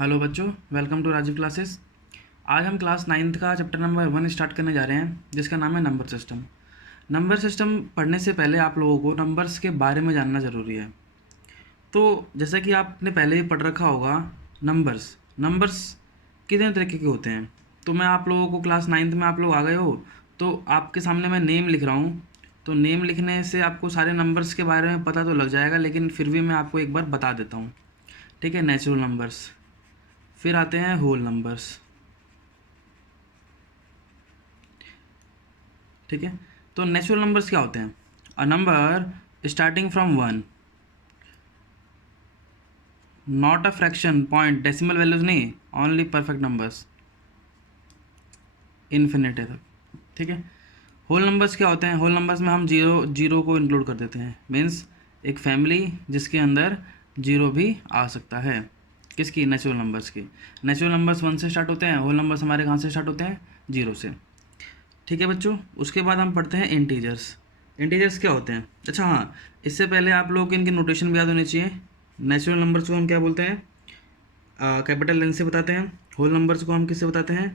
Hello बच्चों, welcome to Rajiv classes. आज हम क्लास 9th का चैप्टर नंबर 1 स्टार्ट करने जा रहे हैं, जिसका नाम है नंबर सिस्टम। नंबर सिस्टम पढ़ने से पहले आप लोगों को नंबर्स के बारे में जानना ज़रूरी है। तो जैसा कि आपने पहले ही पढ़ रखा होगा, नंबर्स नंबर्स कितने तरीके के होते हैं। तो मैं आप लोगों को क्लास 9th में आप लोग आ गए हो, तो आपके सामने मैं नेम लिख रहा हूँ। तो नेम लिखने से आपको सारे नंबर्स के बारे में पता तो लग जाएगा, लेकिन फिर भी मैं आपको एक बार बता देता हूँ। ठीक है, नेचुरल नंबर्स, फिर आते हैं होल नंबर्स। ठीक है, तो नेचुरल नंबर्स क्या होते हैं? A number starting from 1, not a fraction, point, decimal values नहीं, ओनली परफेक्ट नंबर्स, इन्फिनिटी तक। ठीक है, होल नंबर्स क्या होते हैं? होल नंबर्स में हम जीरो जीरो को इंक्लूड कर देते हैं। मीन्स एक फैमिली जिसके अंदर जीरो भी आ सकता है। किसकी? नेचुरल नंबर्स की। नेचुरल नंबर्स 1 से स्टार्ट होते हैं, होल नंबर्स हमारे कहाँ से स्टार्ट होते हैं? 0 से। ठीक है बच्चों, उसके बाद हम पढ़ते हैं इंटीजर्स। इंटीजर्स क्या होते हैं? अच्छा हाँ, इससे पहले आप लोगों को इनकी नोटेशन भी याद होनी चाहिए। नेचुरल नंबर्स को हम क्या बोलते हैं? कैपिटल एन से बताते हैं। होल नंबर्स को हम किससे बताते हैं?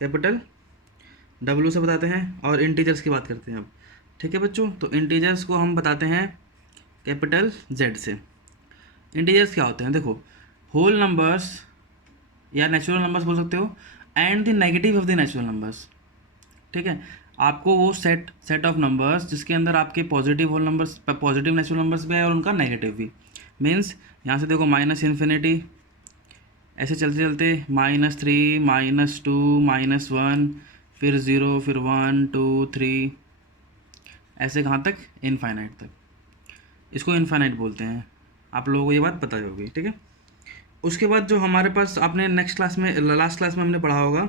कैपिटल डब्ल्यू से बताते हैं। और इंटीजर्स की बात करते हैं अब। ठीक है बच्चों, तो इंटीजर्स को हम बताते हैं कैपिटल जेड से। इंटीजर्स क्या होते हैं? देखो, होल नंबर्स या नेचुरल नंबर्स बोल सकते हो, and the negative of the natural numbers. ठीक है, आपको वो सेट ऑफ नंबर्स जिसके अंदर आपके positive whole numbers, positive natural numbers भी है और उनका नेगेटिव भी। मीन्स यहाँ से देखो, माइनस इन्फिनिटी, ऐसे चलते चलते -3, -2, -1, फिर 0, फिर 1, 2, 3, ऐसे कहाँ तक? इनफाइनाइट तक। इसको इनफाइनाइट बोलते हैं। आप लोगों को ये बात पता ही होगी। ठीक है, उसके बाद जो हमारे पास आपने नेक्स्ट क्लास में, लास्ट क्लास में हमने पढ़ा होगा,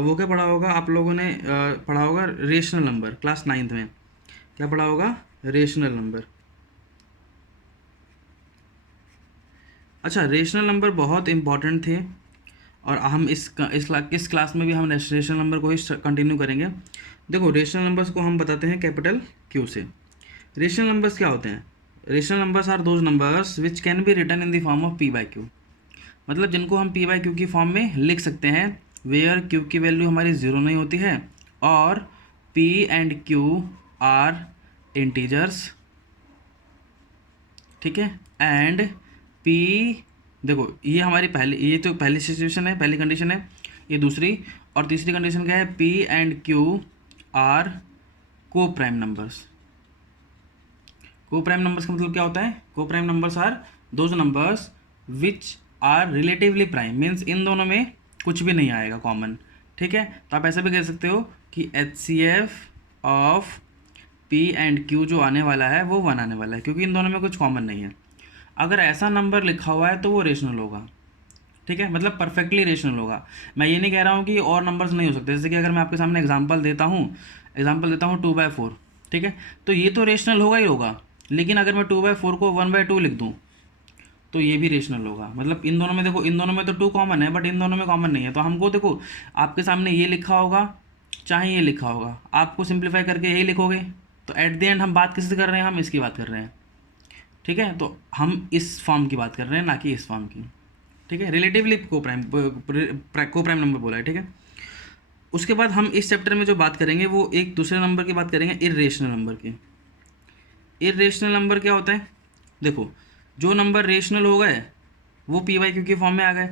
वो क्या पढ़ा होगा आप लोगों ने? पढ़ा होगा रेशनल नंबर। क्लास 9th में क्या पढ़ा होगा? Rational number. अच्छा, रेशनल नंबर बहुत इंपॉर्टेंट थे, और हम इस क्लास में भी हम रेशनल नंबर को ही कंटिन्यू करेंगे। देखो, रेशनल नंबर्स को हम बताते हैं कैपिटल क्यू से। रेशनल नंबर्स क्या होते हैं? Rational numbers are those numbers which can be written in the form of P by Q. मतलब जिनको हम पी बाई क्यू की फॉर्म में लिख सकते हैं, वेयर क्यू की वैल्यू हमारी ज़ीरो नहीं होती है, और P and Q are integers. ठीक है, एंड पी, देखो ये हमारी पहली, ये तो पहली सिचुएशन है, पहली कंडीशन है। ये दूसरी और तीसरी कंडीशन क्या है? P and Q are coprime numbers. Coprime numbers का मतलब क्या होता है? Coprime numbers are those numbers which are relatively prime. Means इन दोनों में कुछ भी नहीं आएगा कॉमन। ठीक है, तो आप ऐसा भी कह सकते हो कि HCF of P and Q जो आने वाला है वो 1 आने वाला है, क्योंकि इन दोनों में कुछ कॉमन नहीं है। अगर ऐसा नंबर लिखा हुआ है तो वो रेशनल होगा। ठीक है, मतलब परफेक्टली रेशनल होगा। मैं ये नहीं कह रहा हूँ कि और नंबर्स नहीं हो सकते। जैसे कि अगर मैं आपके सामने एग्जांपल देता हूँ 2/4। ठीक है, तो ये तो रेशनल होगा ही होगा। लेकिन अगर मैं 2/4 को 1/2 लिख दूँ तो ये भी रेशनल होगा। मतलब इन दोनों में देखो, इन दोनों में तो 2 कॉमन है, बट इन दोनों में कॉमन नहीं है। तो हमको देखो, आपके सामने ये लिखा होगा चाहे ये लिखा होगा, आपको सिंप्लीफाई करके यही लिखोगे। तो एट द एंड हम बात किससे कर रहे हैं? हम इसकी बात कर रहे हैं। ठीक है, तो हम इस फॉर्म की बात कर रहे हैं, ना कि इस फॉर्म की। ठीक है, रिलेटिवली को प्राइम नंबर बोला है। ठीक है, उसके बाद हम इस चैप्टर में जो बात करेंगे वो एक दूसरे नंबर की बात करेंगे, इर्रेशनल नंबर की। इर्रेशनल नंबर क्या होता है? देखो, जो नंबर रेशनल हो गए वो पी बाई क्यू की फॉर्म में आ गए,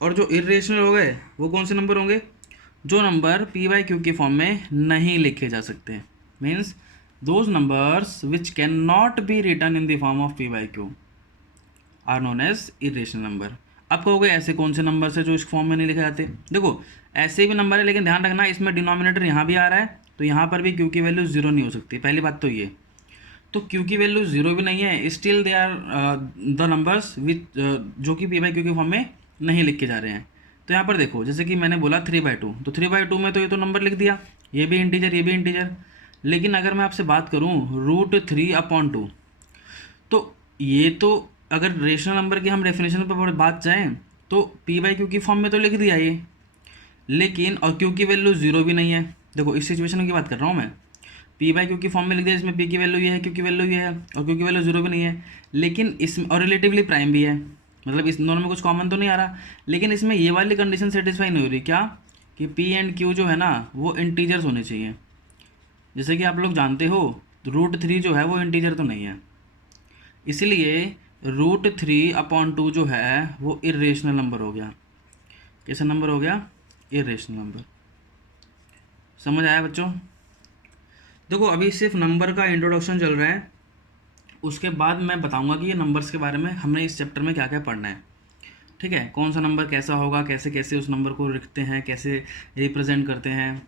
और जो इर्रेशनल हो गए वो कौन से नंबर होंगे? जो नंबर पी बाई क्यू की फॉर्म में नहीं लिखे जा सकते। Means those numbers which can not be written in the form of P by Q are known as irrational number. अब कहोगे ऐसे कौन से नंबर है जो इस फॉर्म में नहीं लिखे जाते? देखो, ऐसे भी नंबर है, लेकिन ध्यान रखना इसमें डिनोमिनेटर यहाँ भी आ रहा है, तो यहाँ पर भी क्यू की वैल्यू 0 नहीं हो सकती। पहली बात तो ये, तो क्यू की वैल्यू 0 भी नहीं है, still they are the numbers with जो कि पी बाई क्यू के फॉर्म में नहीं लिखे जा रहे हैं। तो यहाँ पर देखो, जैसे कि मैंने बोला 3/2, तो 3/2 में तो ये तो नंबर लिख दिया, ये भी इंटीजर ये भी इंटीजर। लेकिन अगर मैं आपसे बात करूँ √3/2, तो ये तो अगर रेशनल नंबर की हम डेफिनेशन पर बात जाएँ तो पी बाई क्यू की फॉर्म में तो लिख दिया ये, लेकिन और क्यू की वैल्यू 0 भी नहीं है। देखो, इस सिचुएशन की बात कर रहा हूँ मैं, पी बाई क्यू की फॉर्म में लिख दिया, इसमें पी की वैल्यू ये है, क्यू की वैल्यू ये है, और क्यू की वैल्यू 0 भी नहीं है, लेकिन इसमें और रिलेटिवली प्राइम भी है। मतलब इस दोनों में कुछ कॉमन तो नहीं आ रहा, लेकिन इसमें ये वाली कंडीशन सेटिस्फाई नहीं हो रही। क्या? कि पी एंड क्यू जो है ना वो इंटीजर्स होने चाहिए। जैसे कि आप लोग जानते हो √3 जो है वो इंटीजर तो नहीं है, इसलिए √3/2 जो है वो इरेशनल नंबर हो गया। कैसा नंबर हो गया? Irrational number. समझ आया बच्चों? देखो अभी सिर्फ नंबर का इंट्रोडक्शन चल रहा है, उसके बाद मैं बताऊंगा कि ये नंबर्स के बारे में हमने इस चैप्टर में क्या क्या पढ़ना है। ठीक है, कौन सा नंबर कैसा होगा, कैसे कैसे उस नंबर को लिखते हैं, कैसे रिप्रेजेंट करते हैं।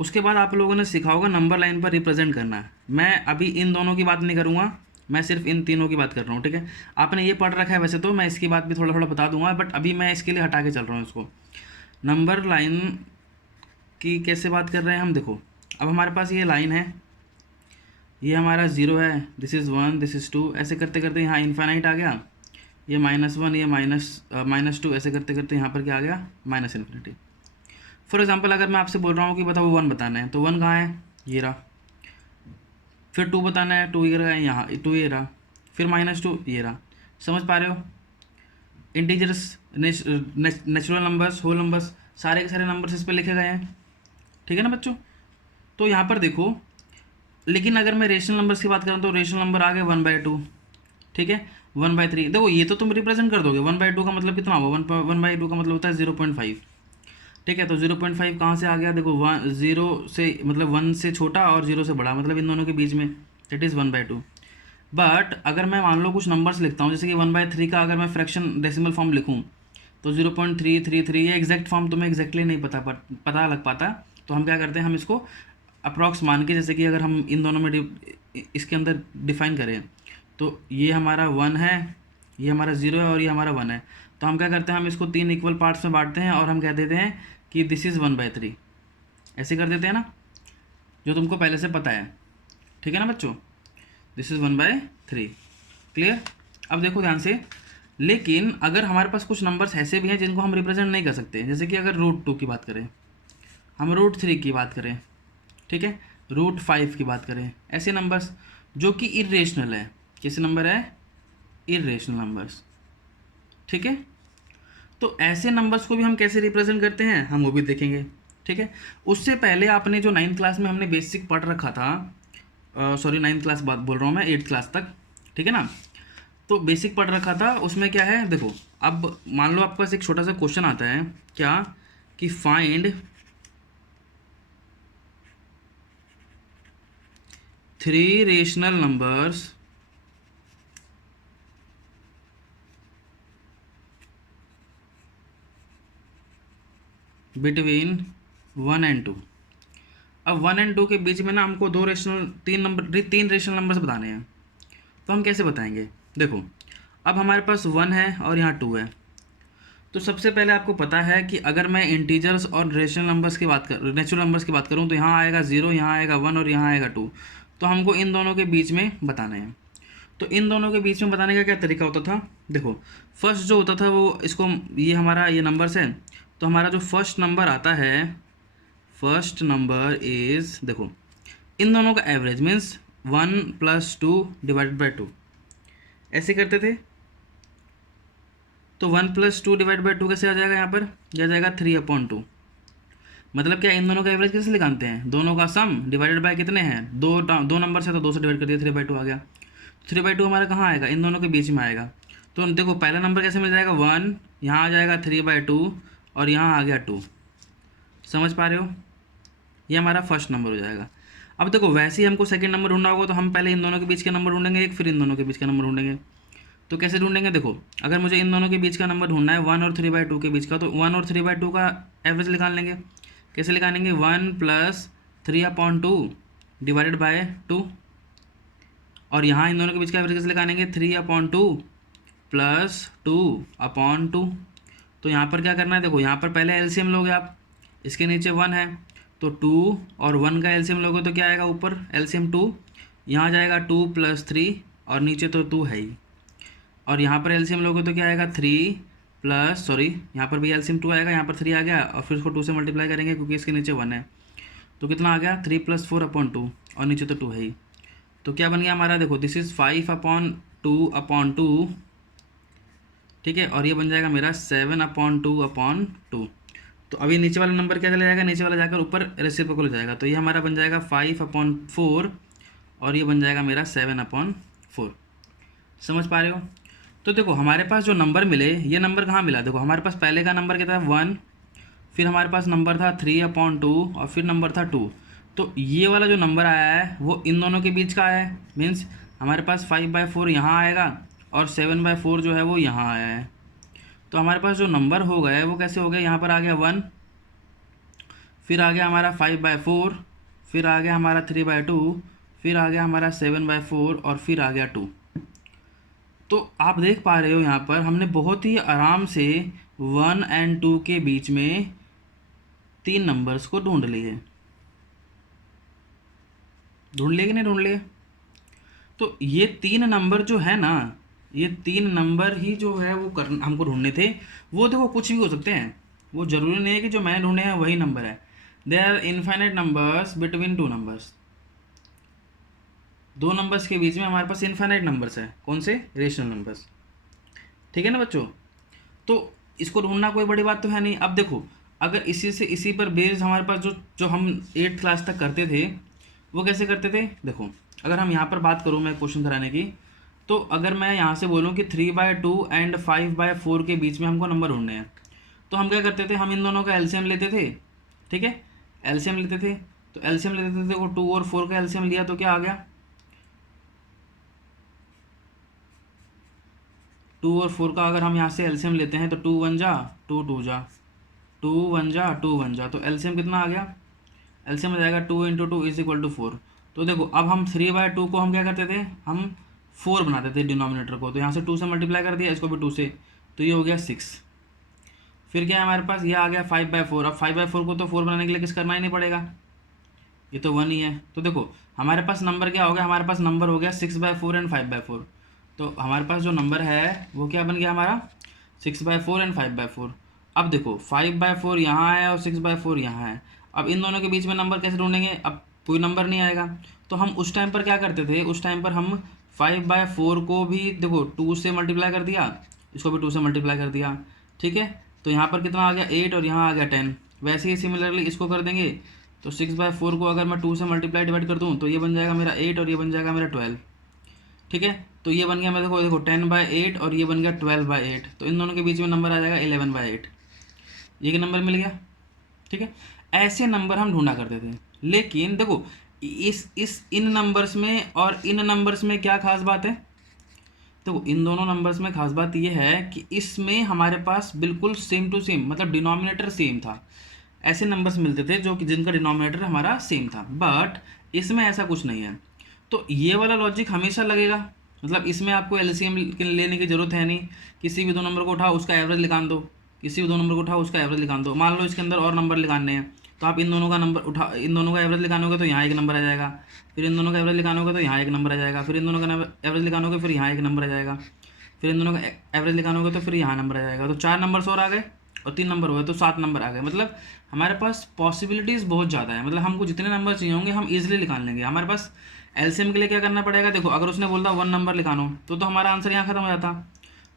उसके बाद आप लोगों ने सीखा होगा नंबर लाइन पर रिप्रेजेंट करना है। मैं अभी इन दोनों की बात नहीं करूँगा, मैं सिर्फ इन तीनों की बात कर रहा हूँ। ठीक है, आपने ये पढ़ रखा है वैसे तो, मैं इसकी बात भी थोड़ा थोड़ा बता दूंगा, बट अभी मैं इसके लिए हटा के चल रहा हूँ इसको। नंबर लाइन की कैसे बात कर रहे हैं हम, देखो अब हमारे पास ये लाइन है, ये हमारा 0 है, दिस इज़ 1, दिस इज़ 2, ऐसे करते करते यहाँ इन्फाइनाइट आ गया, ये -1, ये -2, ऐसे करते करते यहाँ पर क्या आ गया? -इन्फिनिटी। फॉर एग्जांपल अगर मैं आपसे बोल रहा हूँ कि बताओ 1 बताना है, तो 1 कहाँ है? ये रहा। फिर 2 बताना है, 2 ये रहा है यहाँ, 2 ये रहा। फिर -2 ये रहा। समझ पा रहे हो? Integers, natural numbers, whole numbers, सारे के सारे नंबर्स इस पर लिखे गए हैं। ठीक है ना बच्चों? तो यहाँ पर देखो, लेकिन अगर मैं रेशनल नंबर्स की बात करूँ तो रेशनल नंबर आ गए 1/2। ठीक है, 1/3। देखो ये तो तुम रिप्रेजेंट कर दोगे। 1/2 का मतलब कितना होगा? 1/2 का मतलब होता है 0.5। ठीक है, तो 0.5 कहाँ से आ गया? देखो 0 से मतलब 1 से छोटा और 0 से बड़ा, मतलब इन दोनों के बीच में, दैट इज़ 1/2। बट अगर मैं मान लो कुछ नंबर्स लिखता हूँ, जैसे कि 1/3 का अगर मैं फ्रैक्शन डेसिमल फॉर्म लिखूँ तो 0.333, ये एग्जैक्ट फॉर्म तुम्हें एग्जैक्टली नहीं पता लग पाता। तो हम क्या करते हैं, हम इसको अप्रॉक्स मान के, जैसे कि अगर हम इन दोनों में इसके अंदर डिफाइन करें, तो ये हमारा 1 है, ये हमारा 0 है और ये हमारा 1 है, तो हम क्या करते हैं, हम इसको 3 इक्वल पार्ट्स में बांटते हैं और हम कह देते हैं कि दिस इज़ 1/3। ऐसे कर देते हैं ना, जो तुमको पहले से पता है। ठीक है ना बच्चों? This is 1/3। क्लियर? अब देखो ध्यान से, लेकिन अगर हमारे पास कुछ नंबर्स ऐसे भी हैं जिनको हम रिप्रेजेंट नहीं कर सकते, जैसे कि अगर √2 की बात करें, हम √3 की बात करें, ठीक है, √5 की बात करें, ऐसे नंबर्स जो कि इरेशनल है। कैसे नंबर है? Irrational numbers. ठीक है, तो ऐसे नंबर्स को भी हम कैसे रिप्रेजेंट करते हैं हम वो भी देखेंगे। ठीक है, उससे पहले आपने जो 9th क्लास में हमने बेसिक पढ़ रखा था, सॉरी 9th क्लास बात बोल रहा हूँ मैं, 8th क्लास तक, ठीक है ना, तो बेसिक पढ़ रखा था, उसमें क्या है देखो, अब मान लो आपके पास एक छोटा सा क्वेश्चन आता है, क्या कि find 3 rational numbers between 1 and 2। अब 1 and 2 के बीच में ना हमको तीन रेशनल नंबर्स बताने हैं। तो हम कैसे बताएंगे? देखो अब हमारे पास 1 है और यहाँ 2 है, तो सबसे पहले आपको पता है कि अगर मैं इंटीजर्स और नेचुरल नंबर्स की बात करूँ तो यहाँ आएगा 0, यहाँ आएगा 1 और यहाँ आएगा 2। तो हमको इन दोनों के बीच में बताना है। तो इन दोनों के बीच में बताने का क्या तरीका होता था? देखो फर्स्ट जो होता था वो, इसको ये हमारा ये नंबर्स है, तो हमारा जो फर्स्ट नंबर आता है, फर्स्ट नंबर इज़, देखो इन दोनों का एवरेज मीन्स 1 + 2 / 2, ऐसे करते थे। तो 1 + 2 / 2 कैसे आ जाएगा? यहाँ पर यह जाएगा 3/2। मतलब क्या, इन दोनों का एवरेज कैसे निकालते हैं? दोनों का सम डिवाइडेड बाय कितने हैं? दो नंबर से, तो 2 से डिवाइड कर दिया, 3/2 आ गया। 3/2 हमारा कहाँ आएगा? इन दोनों के बीच में आएगा। तो देखो पहला नंबर कैसे मिल जाएगा? 1, यहाँ आ जाएगा 3/2 और यहाँ आ गया 2। समझ पा रहे हो? ये हमारा फर्स्ट नंबर हो जाएगा। अब देखो वैसे ही हमको सेकंड नंबर ढूंढना होगा, तो हम पहले इन दोनों के बीच का नंबर ढूंढेंगे एक, फिर इन दोनों के बीच का नंबर ढूंढेंगे। तो कैसे ढूंढेंगे? देखो अगर मुझे इन दोनों के बीच का नंबर ढूंढना है 1 और 3/2 के बीच का, तो 1 और 3/2 का एवरेज निकाल लेंगे। कैसे निकालेंगे? 1 + 3/2 / 2। और यहाँ इन दोनों के बीच का एवरेज कैसे निकालेंगे? 3/2 + 2/2। तो यहाँ पर क्या करना है? देखो यहाँ पर पहले एलसीएम लोगे आप, इसके नीचे 1 है, तो 2 और 1 का एलसीएम लोगे तो क्या आएगा? ऊपर एलसीएम 2, यहाँ जाएगा 2 + 3 और नीचे तो 2 है ही, और यहाँ पर एलसीएम लोगे तो क्या आएगा? 3 प्लस, सॉरी यहाँ पर भी एलसीएम 2 आएगा, यहाँ पर 3 आ गया, और फिर इसको 2 से मल्टीप्लाई करेंगे क्योंकि इसके नीचे 1 है, तो कितना आ गया? 3 + 4/2 और नीचे तो 2 है ही। तो क्या बन गया हमारा? देखो दिस इज़ 5/2/2 ठीक है, और ये बन जाएगा मेरा 7/2/2। तो अभी नीचे वाला नंबर क्या चला जाएगा, नीचे वाला जाकर ऊपर रेसिप्रोकल हो जाएगा, तो ये हमारा बन जाएगा 5/4 और ये बन जाएगा मेरा 7/4। समझ पा रहे हो। तो देखो हमारे पास जो नंबर मिले, ये नंबर कहाँ मिला, देखो हमारे पास पहले का नंबर क्या था 1, फिर हमारे पास नंबर था 3/2 और फिर नंबर था 2। तो ये वाला जो नंबर आया है वो इन दोनों के बीच का आया है, मीन्स हमारे पास 5/4 यहाँ आएगा और 7/4 जो है वो यहाँ आया है। तो हमारे पास जो नंबर हो गए वो कैसे हो गए, यहाँ पर आ गया 1, फिर आ गया हमारा 5/4, फिर आ गया हमारा 3/2, फिर आ गया हमारा 7/4 और फिर आ गया 2। तो आप देख पा रहे हो यहाँ पर हमने बहुत ही आराम से 1 और 2 के बीच में 3 नंबर्स को ढूंढ लिए। ढूंढ लिए कि नहीं ढूंढ लिए। तो ये 3 नंबर जो है ना, ये 3 नंबर ही जो है वो हमको ढूंढने थे। वो देखो कुछ भी हो सकते हैं, वो ज़रूरी नहीं है कि जो मैंने ढूंढे हैं वही नंबर है। There are infinite numbers between 2 numbers. 2 numbers के बीच में हमारे पास इनफाइनाइट नंबर्स है, कौन से, रेशनल नंबर्स। ठीक है ना बच्चों। तो इसको ढूंढना कोई बड़ी बात तो है नहीं। अब देखो अगर इसी पर बेस्ड हमारे पास जो जो हम 8th क्लास तक करते थे वो कैसे करते थे। देखो अगर हम यहाँ पर बात करूँ मैं क्वेश्चन कराने की, तो अगर मैं यहाँ से बोलूँ कि 3/2 और 5/4 के बीच में हमको नंबर ढूंढने हैं, तो हम क्या करते थे, हम इन दोनों का एलसीएम लेते थे। ठीक है, एलसीएम लेते थे, तो एलसीएम लेते थे, देखो 2 और 4 का एलसीएम लिया तो क्या आ गया, 2 और 4 का अगर हम यहाँ से एलसीएम लेते हैं तो 2 1 जा 2 2 जा 2 1 जा 2 1 जा, तो एलसीएम कितना आ गया, एलसीएम हो जाएगा 2 × 2 = 4। तो देखो अब हम 3/2 को हम क्या करते थे, हम 4 बनाते थे डिनोमिनेटर को, तो यहाँ से 2 से मल्टीप्लाई कर दिया, इसको भी 2 से, तो ये हो गया 6। फिर क्या है हमारे पास, ये आ गया 5/4। अब 5/4 को तो 4 बनाने के लिए किस करना ही नहीं पड़ेगा, ये तो 1 ही है। तो देखो हमारे पास नंबर क्या हो गया, हमारे पास नंबर हो गया 6/4 और 5/4। तो हमारे पास जो नंबर है वो क्या बन गया हमारा, 6/4 और 5/4। अब देखो 5/4 यहाँ है और 6/4 यहाँ है। अब इन दोनों के बीच में नंबर कैसे ढूंढेंगे, अब कोई नंबर नहीं आएगा। तो हम उस टाइम पर क्या करते थे, उस टाइम पर हम 5/4 को भी देखो 2 से मल्टीप्लाई कर दिया, इसको भी 2 से मल्टीप्लाई कर दिया। ठीक है, तो यहाँ पर कितना आ गया 8 और यहाँ आ गया 10। वैसे ही सिमिलरली इसको कर देंगे, तो 6/4 को अगर मैं 2 से मल्टीप्लाई डिवाइड कर दूँ तो ये बन जाएगा मेरा 8 और ये बन जाएगा मेरा 12। ठीक है, तो ये बन गया मेरे को देखो 10/8 और ये बन गया 12/8। तो इन दोनों के बीच में नंबर आ जाएगा 11/8। ये क्या नंबर मिल गया। ठीक है, ऐसे नंबर हम ढूंढा करते थे। लेकिन देखो इस इन नंबर्स में और इन नंबर्स में क्या खास बात है, देखो इन दोनों नंबर्स में खास बात ये है कि इसमें हमारे पास बिल्कुल सेम टू सेम, मतलब डिनोमिनेटर सेम था। ऐसे नंबर्स मिलते थे जो कि जिनका डिनोमिनेटर हमारा सेम था, बट इसमें ऐसा कुछ नहीं है। तो ये वाला लॉजिक हमेशा लगेगा, मतलब इसमें आपको एलसीएम लेने की ज़रूरत है नहीं। किसी भी 2 नंबर को उठाओ उसका एवरेज निकाल दो, किसी भी 2 नंबर को उठाओ उसका एवरेज निकाल दो। मान लो इसके अंदर और नंबर निकालने हैं, तो आप इन दोनों का नंबर उठा, इन दोनों का एवरेज निकालोगे तो यहाँ एक नंबर आ जाएगा, फिर इन दोनों का एवरेज निकालोगे तो यहाँ एक नंबर आ जाएगा, फिर इन दोनों का एवरेज निकालोगे फिर यहाँ एक नंबर आ जाएगा, फिर इन दोनों का एवरेज निकालोगे तो फिर यहाँ नंबर आ जाएगा। तो 4 नंबर्स और आ गए और 3 नंबर हो गए तो 7 नंबर आ गए। मतलब हमारे पास पॉसिबिलिटीज़ बहुत ज़्यादा है, मतलब हमको जितने नंबर चाहिए होंगे हम ईजिली निकाल लेंगे। हमारे पास एलसीएम के लिए क्या करना पड़ेगा, देखो अगर उसने बोलता 1 नंबर निकालो तो हमारा आंसर यहाँ खत्म हो जाता।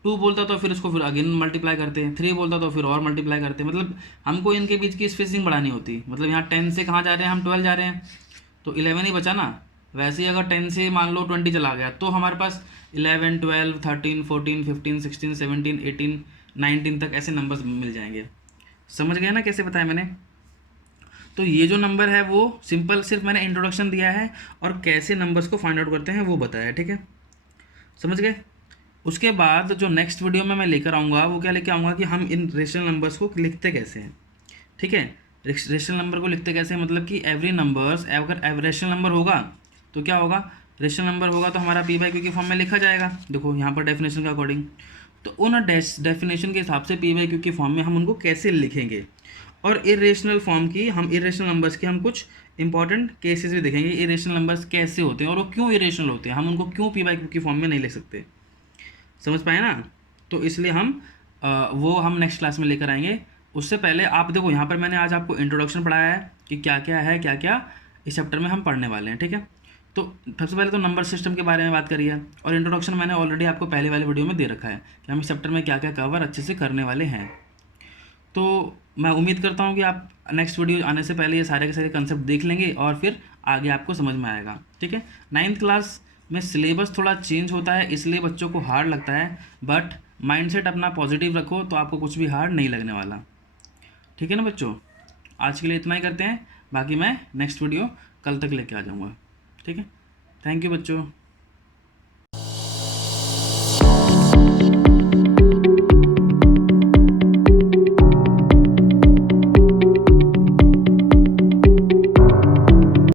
2 बोलता तो फिर उसको फिर अगेन मल्टीप्लाई करते हैं, 3 बोलता तो फिर और मल्टीप्लाई करते हैं। मतलब हमको इनके बीच की स्पेसिंग बढ़ानी होती, मतलब यहाँ 10 से कहाँ जा रहे हैं हम, 12 जा रहे हैं, तो 11 ही बचा ना। वैसे ही अगर 10 से मान लो 20 चला गया तो हमारे पास 11 12 13 14 15 16 17 18 19 तक ऐसे नंबर्स मिल जाएंगे। समझ गए ना कैसे बताया मैंने। तो ये जो नंबर है वो सिंपल, सिर्फ मैंने इंट्रोडक्शन दिया है और कैसे नंबर्स को फाइंड आउट करते हैं वो बताया। ठीक है, समझ गए। उसके बाद जो नेक्स्ट वीडियो में मैं लेकर आऊँगा वो क्या लेकर आऊँगा कि हम इन रेशनल नंबर्स को लिखते कैसे हैं। ठीक है, रेशनल नंबर को लिखते कैसे हैं, मतलब कि एवरी नंबर्स, अगर रेशनल नंबर होगा तो क्या होगा, रेशनल नंबर होगा तो हमारा p/q के फॉर्म में लिखा जाएगा। देखो यहाँ पर डेफिनेशन के अकॉर्डिंग, तो उन डेफिनेशन के हिसाब से p/q के फॉर्म में हम उनको कैसे लिखेंगे। और इरेशनल फॉर्म की, हम इरेशनल नंबर्स के हम कुछ इंपॉर्टेंट केसेस भी देखेंगे, इरेशनल नंबर्स कैसे होते हैं और वो क्यों इरेशनल होते हैं, हम उनको क्यों p/q की फॉर्म में नहीं लिख सकते। समझ पाए ना। तो इसलिए वो हम नेक्स्ट क्लास में लेकर आएंगे। उससे पहले आप देखो यहाँ पर मैंने आज आपको इंट्रोडक्शन पढ़ाया है कि क्या क्या है, क्या क्या इस चैप्टर में हम पढ़ने वाले हैं। ठीक है, तो सबसे पहले तो नंबर सिस्टम के बारे में बात करी है, और इंट्रोडक्शन मैंने ऑलरेडी आपको पहले वाले वीडियो में दे रखा है कि हम इस चैप्टर में क्या क्या कवर अच्छे से करने वाले हैं। तो मैं उम्मीद करता हूँ कि आप नेक्स्ट वीडियो आने से पहले ये सारे के सारे कंसेप्ट देख लेंगे और फिर आगे आपको समझ में आएगा। ठीक है, 9th क्लास में सिलेबस थोड़ा चेंज होता है, इसलिए बच्चों को हार्ड लगता है, बट माइंडसेट अपना पॉजिटिव रखो तो आपको कुछ भी हार्ड नहीं लगने वाला। ठीक है ना बच्चों, आज के लिए इतना ही करते हैं, बाकी मैं नेक्स्ट वीडियो कल तक लेके आ जाऊँगा। ठीक है, थैंक यू बच्चों।